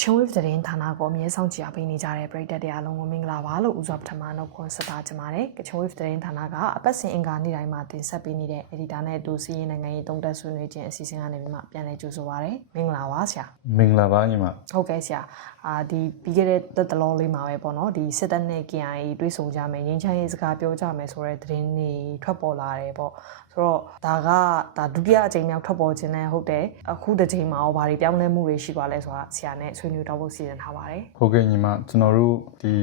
ချုံဝိ သတင်းဌာနကိုအမြဲဆောင်ကြည့်ပေးနေကြတဲ့ပရိသတ်တွေအားလုံးကိုမင်္ဂလာပါလို့ဦးစွာပထမနှုတ်ခွန်းဆက်တာကြပါတယ်။ကချုံဝိသတင်းဌာနကအပတ်စဉ်အင်္ဂါနေ့တိုင်းမှာတင်ဆက်ပေးနေတဲ့ editor နဲ့အတူစီးရင်နိုင်ငံရေးတုံးတက်ဆွေးနွေးခြင်းအစီအစဉ်ကနေပြီးမှပြန်လည်ကြိုဆိုပါရစေ။မင်္ဂလာပါဆရာမင်္ဂလာပါညီမ။ဟုတ်ကဲ့ဆရာ။အာဒီပြီးခဲ့တဲ့သက်တလောလေးမှာပဲပေါ့နော်ဒီစစ်တပ်နဲ့ KIA တွေ့ဆုံကြမယ်ငင်းချမ်းရေးစကားပြောကြမယ်ဆိုတဲ့သတင်းတွေထွက်ပေါ်လာတယ်ပေါ့။ဆိုတော့ဒါကဒါဒုတိယအကြိမ်မြောက်ထွက်ပေါ်ခြင်းနဲ့ဟုတ်တယ်။အခုတစ်ကြိမ်မှာရောဘာတွေပြောင်းလဲမှုတွေရှိပါလဲဆိုတာဆရာနဲ့ဆွေးနွေးတော့ဖို့စီစဉ်ထားပါတယ်။ဟုတ်ကဲ့ညီမကျွန်တော်တို့ဒီ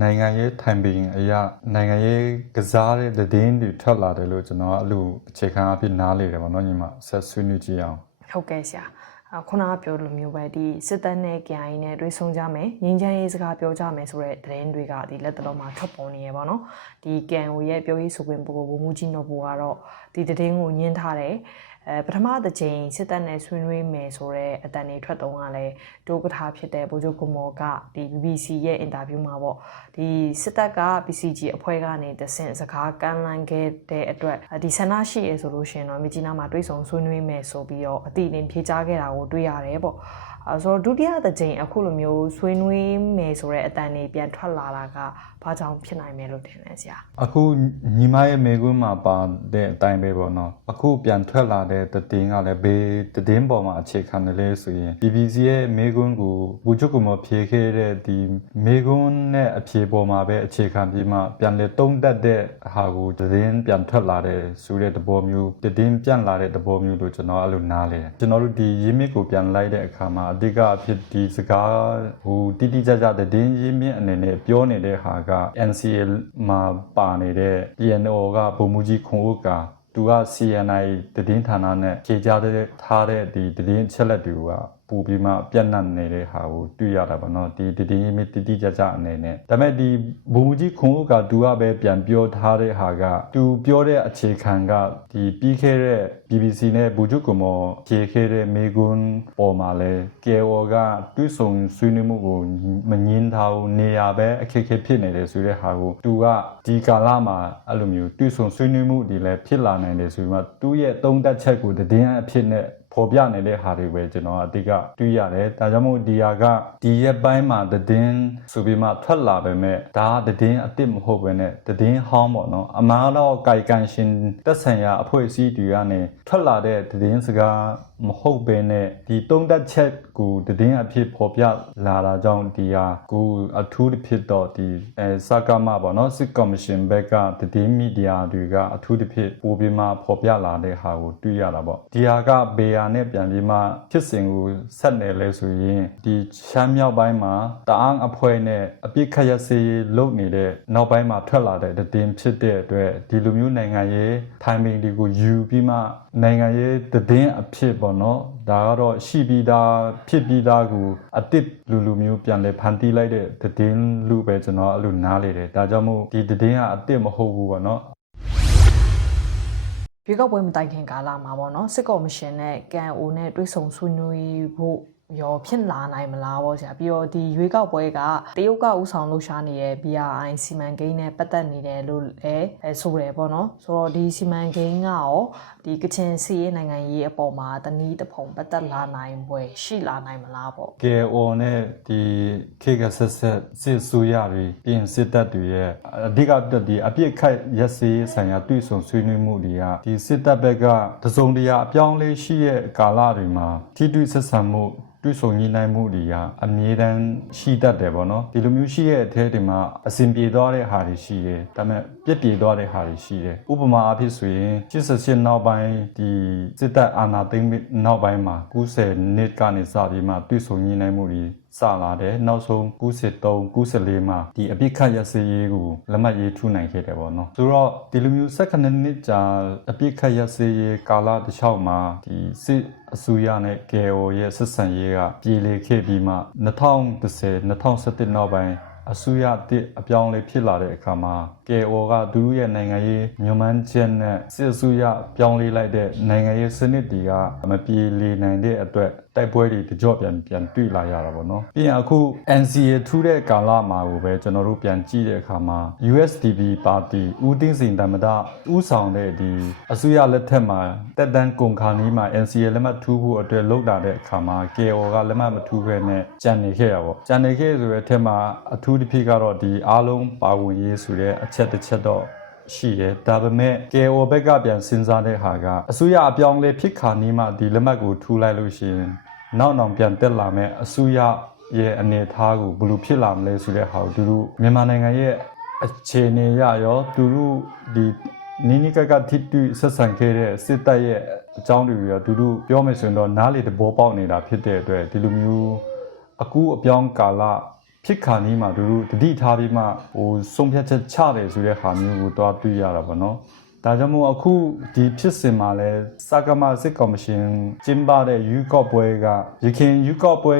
နိုင်ငံရေးထိုင်ပင်အရာနိုင်ငံရေးကစားတဲ့သတင်းတွေထွက်လာတယ်လို့ကျွန်တော်အဲ့လိုအခြေခံအဖြစ်နားလေတယ်ပေါ့နော်ညီမဆက်ဆွေးနွေးကြည့်အောင်ဟုတ်ကဲ့ဆရာအခုနကပြောလိုမျိုးပဲဒီစစ်တပ်နဲ့ KIA နဲ့တွေ့ဆုံကြမယ်ငင်းချမ်းရေးစကားပြောကြမယ်ဆိုတဲ့သတင်းတွေကဒီလက်တလုံးမှာထွက်ပေါ်နေရပါတော့ဒီ KIO ရဲ့ပြောရေးဆိုခွင့်ပုဂ္ဂိုလ်ဗိုလ်မှူးကြီးနော်ဘူကတော့ဒီသတင်းကိုညှင်းထားတယ် အဲပထမတစ်ချိန်စစ်တပ်နဲ့ဆွေးနွေးမယ်ဆိုတော့အတန်တွေထွက်တော့ကလည်းဒုက္ကထာဖြစ်တဲ့ဗိုလ်ချုပ်ကမော်ကဒီ BBC ရဲ့အင်တာဗျူးမှာပေါ့ဒီစစ်တပ်က PCG အဖွဲ့ကနေတဆင့်စကားကမ်းလှမ်းခဲ့တဲ့အတွက်ဒီဆန္ဒရှိရဆိုလို့ရှိရင်တော့မြကြီးနားမှာတွေ့ဆုံဆွေးနွေးမယ်ဆိုပြီးတော့အတိအလင်းဖြေကြားခဲ့တာကိုတွေ့ရတယ်ပေါ့ အဲဆိုတော့ဒုတိယတစ်ကြိမ်အခုလိုမျိုးဆွေးနွေးမယ်ဆိုတဲ့အတန်တွေပြန်ထွက်လာတာကဘာကြောင့်ဖြစ်နိုင်မယ်လို့ထင်လဲဆရာအခုညီမရဲ့မေကွန်းမှာပါတဲ့အတိုင်းပဲပေါ့နော်အခုပြန်ထွက်လာတဲ့သတင်းကလည်းဘေးသတင်းပေါ်မှာအခြေခံတယ်လေဆိုရင် BBC ရဲ့မေကွန်းကိုဘူချုပ်ကမဖြေခဲ့တဲ့ဒီမေကွန်းနဲ့အဖြေပေါ်မှာပဲအခြေခံပြီးမှပြန်လေတုံးတက်တဲ့ဟာကိုသတင်းပြန်ထွက်လာတဲ့ဆိုတဲ့သဘောမျိုးသတင်းပြန်လာတဲ့သဘောမျိုးလို့ကျွန်တော်အဲ့လိုနားလဲကျွန်တော်တို့ဒီရင်းမြစ်ကိုပြန်လိုက်တဲ့အခါမှာအဓိကအဖြစ်ဒီစကားဟိုတိတိကျကျသတင်းရင်းမြစ်အနေနဲ့ပြောနေတဲ့ဟာက NCA မှာပါနေတဲ့ PNO ကဗိုလ်မှူးကြီးခွန်ဥကသူက CNI တည်င်းဌာနနဲ့ခြေကြတဲ့ထားတဲ့ဒီတည်င်းချက်လက်တွေက ပူပြီးမှပြန့်နှံ့နေတဲ့ဟာကိုတွေ့ရတာပေါ့နော်ဒီတည်င်းမြစ်တိတိကျကျအနေနဲ့ဒါပေမဲ့ဒီဗိုလ်မှူးကြီးခွန်ဥကသူကပဲပြန်ပြောထားတဲ့ဟာကသူပြောတဲ့အခြေခံကဒီပြီးခဲ့တဲ့ BBC နဲ့ဘူဂျုကမောဖြေခဲ့တဲ့မေကွန်းပေါ်မှာလဲ KO ကတွစ်ဆုံဆွေးနွေးမှုကိုမငင်းထားဘူးနေရာပဲအခက်အခဲဖြစ်နေတယ်ဆိုတဲ့ဟာကိုသူကဒီကာလမှာအဲ့လိုမျိုးတွစ်ဆုံဆွေးနွေးမှုတွေလည်းဖြစ်လာနိုင်တယ်ဆိုပြီးမှသူ့ရဲ့သုံးသက်ချက်ကိုတည်င်းအဖြစ်နဲ့ ပေါ်ပြနေတဲ့ဟာတွေပဲကျွန်တော်အတိတ်ကတွေ့ရတယ်။ဒါကြောင့်မို့ဒီဟာကဒီရက်ပိုင်းမှာတည်င်းဆိုပြီးမှထွက်လာပေမဲ့ဒါကတည်င်းအစ်စ်မဟုတ်ဘဲနဲ့တည်င်းဟောင်းပေါ့နော်။အမားတော့ကြိုက်ကန်ရှင်တက်ဆန်ရအဖွဲ့အစည်းတွေကနေထွက်လာတဲ့တည်င်းစကားမဟုတ်ဘဲနဲ့ဒီတုံးတက်ချက်ကိုတည်င်းအဖြစ်ပေါ်ပြလာတာကြောင့်ဒီဟာကိုအထူးတစ်ဖြစ်တော့ဒီအဲစကားမပေါ့နော်စစ်ကော်မရှင်ဘက်ကတည်င်းမီဒီယာတွေကအထူးတစ်ဖြစ်ပိုပြီးမှပေါ်ပြလာတဲ့ဟာကိုတွေ့ရတာပေါ့ဒီဟာကဘေယာနဲ့ပြန်ပြီးမှဖြစ်စဉ်ကိုဆက်နေလဲဆိုရင်ဒီရှမ်းမြောက်ပိုင်းမှာတအားအဖွဲ့နဲ့အပြစ်ခတ်ရစေးလုပ်နေတဲ့နောက်ပိုင်းမှာထွက်လာတဲ့တည်င်းဖြစ်တဲ့အတွက်ဒီလိုမျိုးနိုင်ငံရေးထိုင်ပင်တွေကိုယူပြီးမှနိုင်ငံရေးတည်င်းအဖြစ်ပေါ့နော်ဒါကတော့ရှိပြီးသားဖြစ်ပြီးသားကိုအစ်စ်လူလူမျိုးပြန်လဲဖန်တီးလိုက်တဲ့တည်င်းလူပဲကျွန်တော်အဲ့လိုနားလေတယ်ဒါကြောင့်မို့ဒီတည်င်းကအစ်စ်မဟုတ်ဘူးပေါ့နော် ရွေးကောက်ပွဲမတိုင်ခင်ကာလမှာပေါ့နော်စစ်ကော်မရှင်နဲ့ KNO နဲ့တွဲဆုံဆွေးနွေးဖို့ ရောဖြစ်လာနိုင်မလားပေါ့ဆရာပြီးတော့ဒီရွေးကောက်ပွဲကတရုတ်ကဥဆောင်လှူရှားနေတဲ့ BRI စီမံကိန်းနဲ့ပတ်သက်နေတယ်လို့လည်းအဲဆိုတယ်ပေါ့နော်ဆိုတော့ဒီစီမံကိန်းကရောဒီကချင်စီရေးနိုင်ငံရေးအပေါ်မှာတနည်းတစ်ဖုံပတ်သက်လာနိုင်ပွဲရှိလာနိုင်မလားပေါ့ KO နဲ့ဒီခေတ်ကဆက်ဆက်စစ်ဆူရတွေပြင်စစ်တပ်တွေရဲ့အဓိကဒီအပြစ်ခတ်ရက်စေးဆိုင်ရာတွေ့ဆုံဆွေးနွေးမှုတွေကဒီစစ်တပ်ဘက်ကတစုံတရာအပြောင်းလဲရှိရဲ့ကာလတွေမှာထိတွေ့ဆက်ဆံမှုတွေ့ဆုံညီနိုင်မှုတွေကအမြဲတမ်းရှိတတ်တယ်ပေါ့နော်ဒီလိုမျိုးရှိရဲ့အထက်တွေမှာအစဉ်ပြေသွားတဲ့ဟာတွေရှိတယ်ဒါပေမဲ့ပြက်ပြေသွားတဲ့ဟာတွေရှိတယ်ဥပမာအဖြစ်ဆိုရင်88နောက်ပိုင်းဒီစစ်တပ်အာဏာသိမ်းပြီးနောက်ပိုင်းမှာ90နှစ်ကနေစပြီးမှတွေ့ဆုံညီနိုင်မှုတွေ စလာတယ်နောက်ဆုံး93 94မှာဒီအပိခတ်ရစရေးကိုလက်မှတ်ရေးထူနိုင်ခဲ့တယ်ပေါ့နော်ဆိုတော့ဒီလိုမျိုး၁၇နှစ်ကြာအပိခတ်ရစရေးကာလတစ်လျှောက်မှာဒီစစ်အစိုးရနဲ့ KO ရဲ့ဆက်ဆံရေးကပြည်လေခဲ့ပြီးမှ2010 2017နောက်ပိုင်းအစိုးရတစ်အပြောင်းလဲဖြစ်လာတဲ့အခါမှာ KO ကသူတို့ရဲ့နိုင်ငံရေးမြန်မာချက်နဲ့စစ်အစိုးရပြောင်းလဲလိုက်တဲ့နိုင်ငံရေးစနစ်တွေကမပြေလည်နိုင်တဲ့အတွက် တိုက်ပွဲတွေတကြော့ပြန်ပြန်တွေ့လာရတာပေါ့နော်ပြီးရင်အခု NCA ထူးတဲ့ကာလမှာကိုပဲကျွန်တော်တို့ပြန်ကြည့်တဲ့အခါမှာ USDP ပါတီဦးသိန်းစိန်တမဒဥဆောင်တဲ့ဒီအစိုးရလက်ထက်မှာတက်တန်းကုန်ခါနီးမှာ NCA လက်မှတ်ထူးဖို့အတွက်လှုပ်လာတဲ့အခါမှာ KO ကလက်မှတ်မထူးဘဲနဲ့ကြံနေခဲ့ရပေါ့ကြံနေခဲ့ဆိုတဲ့အထက်မှာအထူးတစ်ဖြစ်ကတော့ဒီအားလုံးပါဝင်ရေးဆိုတဲ့အချက်တစ်ချက်တော့ ရှိတယ်ဒါပေမဲ့ KO ဘက်ကပြန်စဉ်းစားတဲ့ဟာကအစိုးရအပြောင်းလဲဖြစ်ခါနီးမှဒီလက်မှတ်ကိုထူလိုက်လို့ရှိရင်နောက်နောက်ပြန်တက်လာမဲ့အစိုးရရဲ့အနေအထားကိုဘယ်လိုဖြစ်လာမလဲဆိုတဲ့ဟာကိုသူတို့မြန်မာနိုင်ငံရဲ့အခြေအနေရရောသူတို့ဒီနိနိကကတိတူဆက်ဆံခဲ့တဲ့စစ်တပ်ရဲ့အကြောင်းတွေရောသူတို့ပြောမယ်ဆိုရင်တော့နားလေတဘောပေါက်နေတာဖြစ်တဲ့အတွက်ဒီလိုမျိုးအခုအပြောင်းကာလ ဖြစ်ခါနီးမှာသူတို့တတိထားပြီးမှဟိုဆုံးဖြတ်ချက်ချတယ်ဆိုတဲ့ဟာမျိုးကိုတွားတွေ့ရတာပေါ့နော်။ ဒါကြောင့်မို့အခုဒီဖြစ်စဉ်မှာလဲစကမစစ်ကော်မရှင်ကျင်းပတဲ့ယူကော့ပွဲကရခင်ယူကော့ပွဲ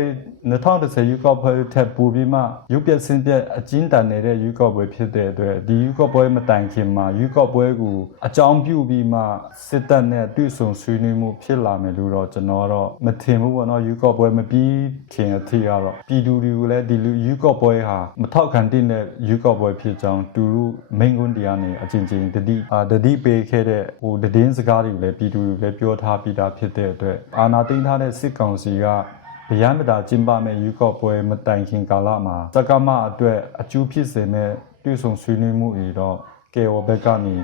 2010ယူကော့ပွဲထက်ပိုပြီးမှရုပ်ပြစင်းပြအကျဉ်းတန်နေတဲ့ယူကော့ပွဲဖြစ်တဲ့အတွက်ဒီယူကော့ပွဲမတိုင်ခင်မှာယူကော့ပွဲကိုအကြောင်းပြုပြီးမှစစ်တပ်နဲ့တွေ့ဆုံဆွေးနွေးမှုဖြစ်လာမယ်လို့တော့ကျွန်တော်တော့မထင်ဘူးပေါ့နော်ယူကော့ပွဲမပြီးခင်အထိကတော့ပြည်သူတွေကိုလည်းဒီလူယူကော့ပွဲဟာမထောက်ခံတဲ့ယူကော့ပွဲဖြစ်ကြောင်းသူတို့မိန်ကွန်းတရားနဲ့အချင်းချင်းတတိအာတတိပေးခဲ့တဲ့ဟိုတည်င်းစကားတွေကိုလည်းပြည်သူတွေလည်းပြောထားပြီးသားဖြစ်တဲ့အတွက်အာနာသိမ်းထားတဲ့စစ်ကောင်စီကဗျာမတာကျင်းပမဲ့ယူကော့ပွဲမတိုင်ခင်ကာလမှာစကမအတွက်အကျိုးဖြစ်စေမဲ့တွေ့ဆုံဆွေးနွေးမှုတွေတော့ကေဝဘက်ကနေ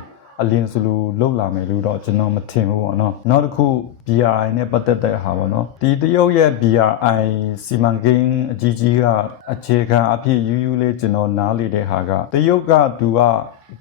အလင်းစလူလောက်လာမယ်လို့တော့ကျွန်တော်မထင်ဘူးပေါ့နော်နောက်တစ်ခု BRI နဲ့ပတ်သက်တဲ့ဟာပေါ့နော်ဒီတရုတ်ရဲ့ BRI စီမံကိန်းအကြီးကြီးကအခြေခံအဖြစ်ယူယူလေးကျွန်တော်နားလေတဲ့ဟာကတရုတ်ကသူက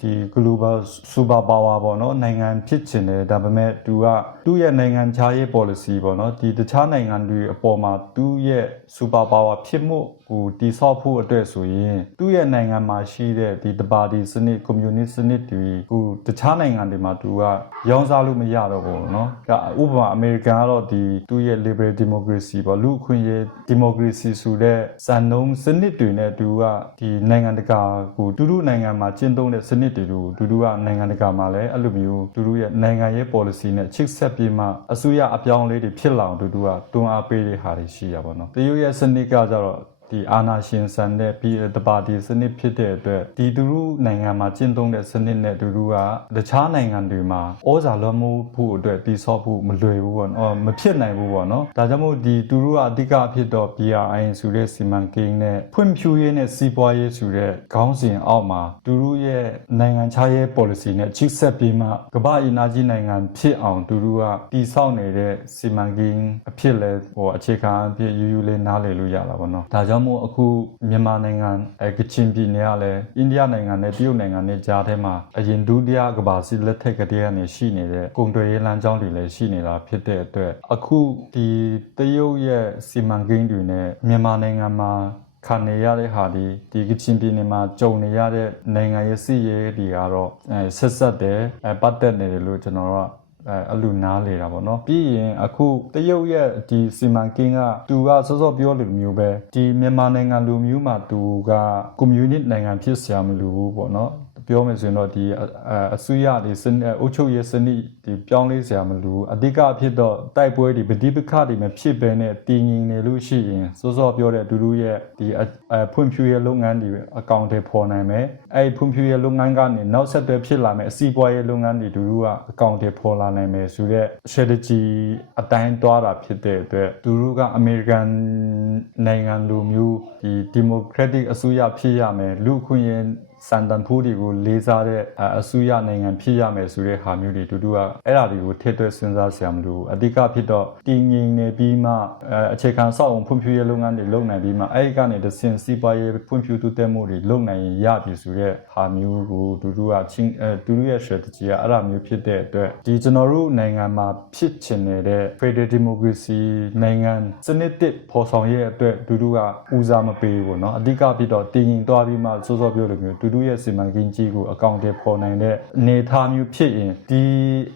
ဒီ global super power ပေါ့နော်နိုင်ငံဖြစ်ချင်တယ်ဒါပေမဲ့သူကသူ့ရဲ့နိုင်ငံခြားရေး policy ပေါ့နော်ဒီတခြားနိုင်ငံတွေအပေါ်မှာသူ့ရဲ့ super power ဖြစ်မှု ကိုတိဆောက်ဖို့အတွက်ဆိုရင်သူ့ရဲ့နိုင်ငံမှာရှိတဲ့ဒီတပါတီစနစ် communist စနစ်တွေကိုတခြားနိုင်ငံတွေမှာသူကရောင်းစားလို့မရတော့ဘူးเนาะဒါဥပမာအမေရိကန်ကတော့ဒီသူ့ရဲ့ liberal democracy ပေါ့လူအခွင့်အရေး democracy ဆိုတဲ့စံနှုန်းစနစ်တွေနဲ့သူကဒီနိုင်ငံတကာကိုသူတို့နိုင်ငံမှာကျင့်သုံးတဲ့စနစ်တွေကိုသူတို့ကနိုင်ငံတကာမှာလည်းအဲ့လိုမျိုးသူတို့ရဲ့နိုင်ငံရေး policy နဲ့ချစ်ဆက်ပြီးမှအစိုးရအပြောင်းအလဲတွေဖြစ်လာအောင်သူတို့ကတွန်းအားပေးတဲ့ဟာတွေရှိရပါတော့တရုတ်ရဲ့စနစ်ကကြတော့ ဒီအာနာရှင်ဆန်တဲ့ပြည်တပါတီစနစ်ဖြစ်တဲ့အတွက်ဒီသူတို့နိုင်ငံမှာကျင့်သုံးတဲ့စနစ်နဲ့သူတို့ကတခြားနိုင်ငံတွေမှာဩဇာလွှမ်းမိုးဖို့အတွက်တည်ဆောက်ဖို့မလွယ်ဘူးပေါ့နော်မဖြစ်နိုင်ဘူးပေါ့နော်ဒါကြောင့်မို့ဒီသူတို့ကအဓိကအဖြစ်တော့ BRI ဆိုတဲ့စီမံကိန်းနဲ့ဖွံ့ဖြိုးရေးနဲ့စီးပွားရေးဆိုတဲ့ခေါင်းစဉ်အောက်မှာသူတို့ရဲ့နိုင်ငံခြားရေး policy နဲ့ချိတ်ဆက်ပြီးမှကမ္ဘာ့အင်အားကြီးနိုင်ငံဖြစ်အောင်သူတို့ကတည်ဆောက်နေတဲ့စီမံကိန်းအဖြစ်လဲဟိုအခြေခံအဖြစ်ယူယူလေးနားလည်လို့ရတာပေါ့နော်ဒါကြောင့်မို့အခုမြန်မာနိုင်ငံအဲကချင်ပြည်နယ်ကလည်းအိန္ဒိယနိုင်ငံနဲ့တရုတ်နိုင်ငံနဲ့ကြားထဲမှာအရင်ဒုတိယကမ္ဘာစစ်လက်ထက်ကတည်းကနေရှိနေတဲ့ကုန်သွယ်ရေးလမ်းကြောင်းတွေလည်းရှိနေတာဖြစ်တဲ့အတွက်အခုဒီတရုတ်ရဲ့စီမံကိန်းတွေနဲ့မြန်မာနိုင်ငံမှာခံနေရတဲ့ဟာဒီဒီကချင်ပြည်နယ်မှာကြုံနေရတဲ့နိုင်ငံရေးစီးရေးတွေကတော့အဲဆက်ဆက်တယ်အဲပတ်သက်နေတယ်လို့ကျွန်တော်တို့က အလူနားလေတာပေါ့နော်ပြီးရင်အခုတရုတ်ရဲ့ဒီစီမံကိန်းကသူကစောစောပြောလိုမျိုးပဲဒီမြန်မာနိုင်ငံလူမျိုးမှာသူကကွန်မြူနတီနိုင်ငံဖြစ်ဆရာမလို့ပေါ့နော် ပြောမယ်ဆိုရင်တော့ဒီအအစိုးရဒီစနစ်အုပ်ချုပ်ရေးစနစ်ဒီပြောင်းလဲစရာမလိုဘူးအဓိကအဖြစ်တော့တိုက်ပွဲတွေပဋိပက္ခတွေမဖြစ်ဘဲနဲ့တည်ငြိမ်နေလို့ရှိရင်စောစောပြောတဲ့အတူတူရဲ့ဒီအအဖွံ့ဖြိုးရေးလုပ်ငန်းတွေအကောင့်တွေပေါ်နိုင်မယ်အဲ့ဒီဖွံ့ဖြိုးရေးလုပ်ငန်းကနေနောက်ဆက်တွဲဖြစ်လာမယ်အစီးပွားရေးလုပ်ငန်းတွေတူတူကအကောင့်တွေပေါ်လာနိုင်မယ်ဆိုတဲ့ strategy အတိုင်းတွားတာဖြစ်တဲ့အတွက်သူတို့ကအမေရိကန်နိုင်ငံလူမျိုးဒီ democratic အစိုးရဖြစ်ရမယ်လူအခွင့်အရေး စံတန်ဖိုးတွေကိုလေးစားတဲ့အအစိုးရနိုင်ငံဖြစ်ရမယ်ဆိုတဲ့ဟာမျိုးတွေတူတူကအဲ့ဒါတွေကိုထည့်သွင်းစဉ်းစားစရာမလိုဘူးအဓိကဖြစ်တော့တည်ငြိမ်နေပြီးမှအဲအခြေခံစောက်အောင်ဖွံ့ဖြိုးရေးလုပ်ငန်းတွေလုပ်နိုင်ပြီးမှအဲ့ဒီကနေတစ်ဆင့်စီးပွားရေးဖွံ့ဖြိုးတိုးတက်မှုတွေလုပ်နိုင်ရင်ရပြီဆိုတဲ့ဟာမျိုးကိုတူတူကချင်းအဲတူတူရဲ့ strategy ကအဲ့ဒါမျိုးဖြစ်တဲ့အတွက်ဒီကျွန်တော်တို့နိုင်ငံမှာဖြစ်ချင်နေတဲ့ Federal Democracy နိုင်ငံစနစ်တစ်ပေါ်ဆောင်ရေးအတွက်တူတူကဦးစားမပေးဘူးเนาะအဓိကဖြစ်တော့တည်ငြိမ်သွားပြီးမှစောစောပြောလိုမျိုးတူ ူသူတို့ရဲ့စီမံကိန်းကြီးကိုအကောင့်တွေပေါ်နိုင်တဲ့အနေအထားမျိုးဖြစ်ရင်ဒီ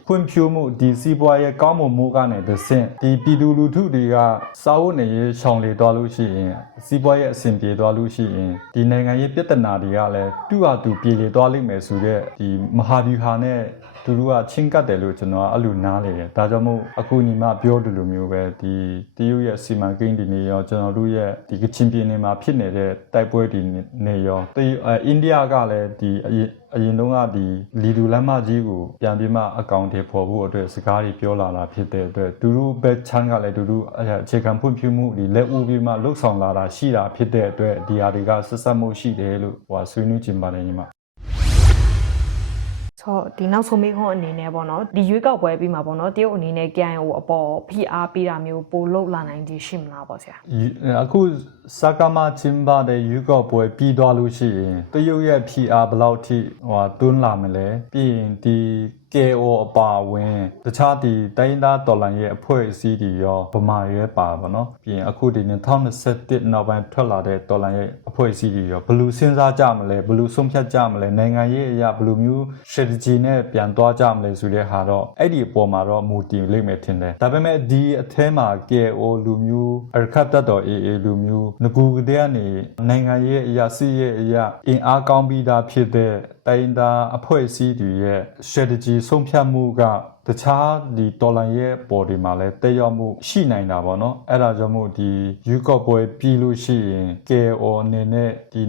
ဖွံ့ဖြိုးမှုဒီစီးပွားရေးကောင်းမွန်မှုကနေတစ်ဆင့်ဒီပြည်သူလူထုတွေကစာဝတ်နေရေးရှောင်လေသွားလို့ရှိရင်စီးပွားရေးအဆင်ပြေသွားလို့ရှိရင်ဒီနိုင်ငံရေးပြဿနာတွေကလည်းသူ့ဟာသူပြေလေသွားလိမ့်မယ်ဆိုတဲ့ဒီမဟာဗျူဟာနဲ့ သူတို့ကချင်းကပ်တယ်လို့ကျွန်တော်ကအဲ့လိုနားလေတယ်ဒါကြောင့်မို့အခုညီမပြောတယ်လို့မျိုးပဲဒီတရုတ်ရဲ့စီမံကိန်းဒီနေရောကျွန်တော်တို့ရဲ့ဒီကချင်ပြည်နယ်မှာဖြစ်နေတဲ့တိုက်ပွဲဒီနေရောတရုတ်အဲအိန္ဒိယကလည်းဒီအရင်အရင်တုန်းကဒီလီဒူလမ်းမကြီးကိုပြန်ပြီးမှအကောင့်တွေပေါ်ဖို့အတွက်စကားတွေပြောလာတာဖြစ်တဲ့အတွက်သူတို့ဘက်ချမ်းကလည်းသူတို့အဲအခြေခံဖွံ့ဖြိုးမှုဒီလက်ဦးပြီးမှလှုပ်ဆောင်လာတာရှိတာဖြစ်တဲ့အတွက်ဒီဟာတွေကဆက်ဆက်မှုရှိတယ်လို့ဟိုဆွေးနွေးချင်ပါတယ်ညီမ ဆိုတော့ဒီနောက်ဆုံးမေးခွန်းအနေနဲ့ပေါ့နော်ဒီရွေးကောက်ပွဲပြီးမှာပေါ့နော်တရုတ်အနေနဲ့ KIO အပေါ်ဖိအားပေးတာမျိုးပိုလုပ်လာနိုင်ခြင်းရှိမလားပေါ့ဆရာအခုစကားမချင်းပါတဲ့ယူကောပွဲပြီးသွားလို့ရှိရင်တရုတ်ရဲ့ PR ဘယ်လောက်ထိဟိုတွန်းလာမလဲပြီးရင်ဒီ KO အပါဝင်တခြားဒီတိုင်းသားတော်လှန်ရေးအဖွဲ့အစည်းတွေရောဗမာရဲပါဗောနော်ပြီးရင်အခုဒီ2021နောက်ပိုင်းထွက်လာတဲ့တော်လှန်ရေးအဖွဲ့အစည်းတွေရောဘယ်လိုစဉ်းစားကြမလဲဘယ်လိုဆုံးဖြတ်ကြမလဲနိုင်ငံရေးအရာဘယ်လိုမျိုး strategy နဲ့ပြန်သွားကြမလဲဆိုတဲ့ဟာတော့အဲ့ဒီအပေါ်မှာတော့မူတည်လိမ့်မယ်ထင်တယ်ဒါပေမဲ့ဒီအထဲမှာ KO လူမျိုးအရခတ်တပ်တော် AA လူမျိုးငကူကတဲ့ကနေနိုင်ငံရေးအရာစီးရဲ့အရာအင်အားကောင်းပြီးသားဖြစ်တဲ့တိုင်းသားအဖွဲ့အစည်းတွေရဲ့ strategy ဆုံးဖြတ်မှုကတခြားဒီတော်လန်ရဲ့ပေါ်ဒီမှာလည်းတက်ရောက်မှုရှိနိုင်တာပေါ့နော်အဲ့ဒါကြောင့်မို့ဒီယူကော့ပွဲပြီးလို့ရှိရင် KO အနေနဲ့ဒီ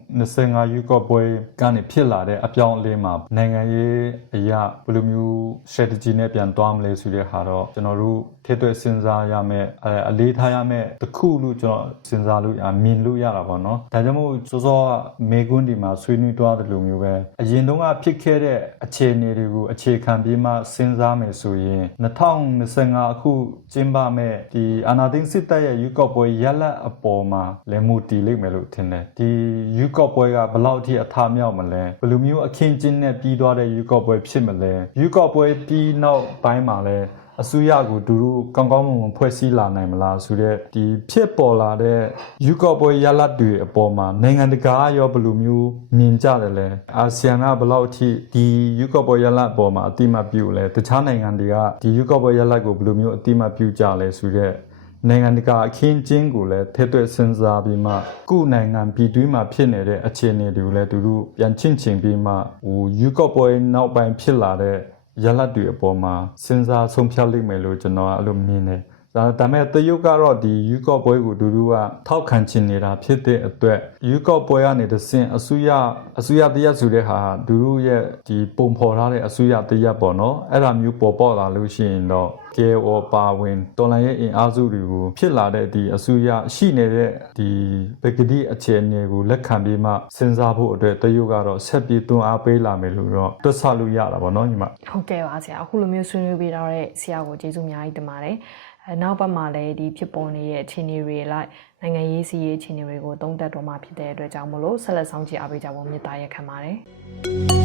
2025ယူကော့ပွဲကနေဖြစ်လာတဲ့အပြောင်းအလဲမှာနိုင်ငံရေးအရာဘယ်လိုမျိုး strategy နဲ့ပြန်သွားမလဲဆိုတဲ့ဟာတော့ကျွန်တော်တို့ထည့်သွင်းစဉ်းစားရမယ်အဲအလေးထားရမယ်တစ်ခုလို့ကျွန်တော်စဉ်းစားလို့အမြင်လို့ရတာပေါ့နော်ဒါကြောင့်မို့စောစောကမေကွန်းဒီမှာဆွေးနွေးသွားတယ်လို့မျိုးပဲအရင်တုန်းကဖြစ်ခဲ့တဲ့အခြေအနေတွေကိုအခြေခံပြီးမှစဉ်းစားမယ်ဆိုရင်2025အခုကျင်းပမဲ့ဒီအာနာသိန်းစစ်တပ်ရဲ့ယူကော့ပွဲရလက်အပေါ်မှာလည်းမူတည်လိမ့်မယ်လို့ထင်တယ်ဒီယူကော့ပွဲကဘယ်လောက်ထိအထာမြောက်မလဲဘယ်လိုမျိုးအခင်းကျင်းနဲ့ပြီးသွားတဲ့ယူကော့ပွဲဖြစ်မလဲယူကော့ပွဲပြီးနောက်ပိုင်းမှာလည်း အစိုးရကိုသူတို့ကောင်းကောင်းမွန်မွန်ဖွဲ့စည်းလာနိုင်မလားဆိုတော့ဒီဖြစ်ပေါ်လာတဲ့ယူကော့ပွဲရလတ်တွေအပေါ်မှာနိုင်ငံတကာရောဘယ်လိုမျိုးမြင်ကြတယ်လဲအာဆီယံကဘယ်လောက်အထိဒီယူကော့ပွဲရလတ်အပေါ်မှာအတိမတ်ပြုလဲတခြားနိုင်ငံတွေကဒီယူကော့ပွဲရလတ်ကိုဘယ်လိုမျိုးအတိမတ်ပြုကြလဲဆိုတော့နိုင်ငံတကာအခင်းကျင်းကိုလည်းထည့်သွင်းစဉ်းစားပြီးမှကုနိုင်ငံပြည်တွင်းမှာဖြစ်နေတဲ့အခြေအနေတွေကိုလည်းသူတို့ပြန်ချင့်ချင်ပြီးမှဟိုယူကော့ပွဲနောက်ပိုင်းဖြစ်လာတဲ့ ရလဒ်တွေအပေါ်မှာစဉ်းစားဆုံးဖြတ်လိမ့်မယ်လို့ကျွန်တော်ကအဲ့လိုမြင်တယ် ဒါဒါပေမဲ့တရုတ်ကတော့ဒီယူကော့ပွဲကိုသူတို့ကထောက်ခံချင်နေတာဖြစ်တဲ့အတွက်ယူကော့ပွဲကနေတဆင့်အစိုးရအစိုးရတရက်ဆိုတဲ့ဟာသူတို့ရဲ့ဒီပုံဖော်ထားတဲ့အစိုးရတရက်ပေါ့နော်အဲ့ဒါမျိုးပေါ်ပေါက်လာလို့ရှိရင်တော့ KO ပါဝင်တော်လန်ရဲ့အင်အားစုတွေကိုဖြစ်လာတဲ့ဒီအစိုးရရှိနေတဲ့ဒီပကတိအခြေအနေကိုလက်ခံပြီးမှစဉ်းစားဖို့အတွက်တရုတ်ကတော့ဆက်ပြီးတွန်းအားပေးလာမယ်လို့တော့တွက်ဆလို့ရတာပေါ့နော်ညီမဟုတ်ကဲ့ပါဆရာအခုလိုမျိုးဆွေးနွေးပေးတော့တဲ့ဆရာကိုကျေးဇူးအများကြီးတင်ပါတယ် အဲနောက်ပတ်မှာလည်းဒီဖြစ်ပေါ်နေတဲ့အခြေအနေတွေလိုက်နိုင်ငံရေးစီးရေးအခြေအနေတွေကိုသုံးသပ်တော့မှဖြစ်တဲ့အတွက်ကြောင့်မလို့ဆက်လက်ဆောင်ကြည့်အားပေးကြဖို့မေတ္တာရက်ခံပါတယ်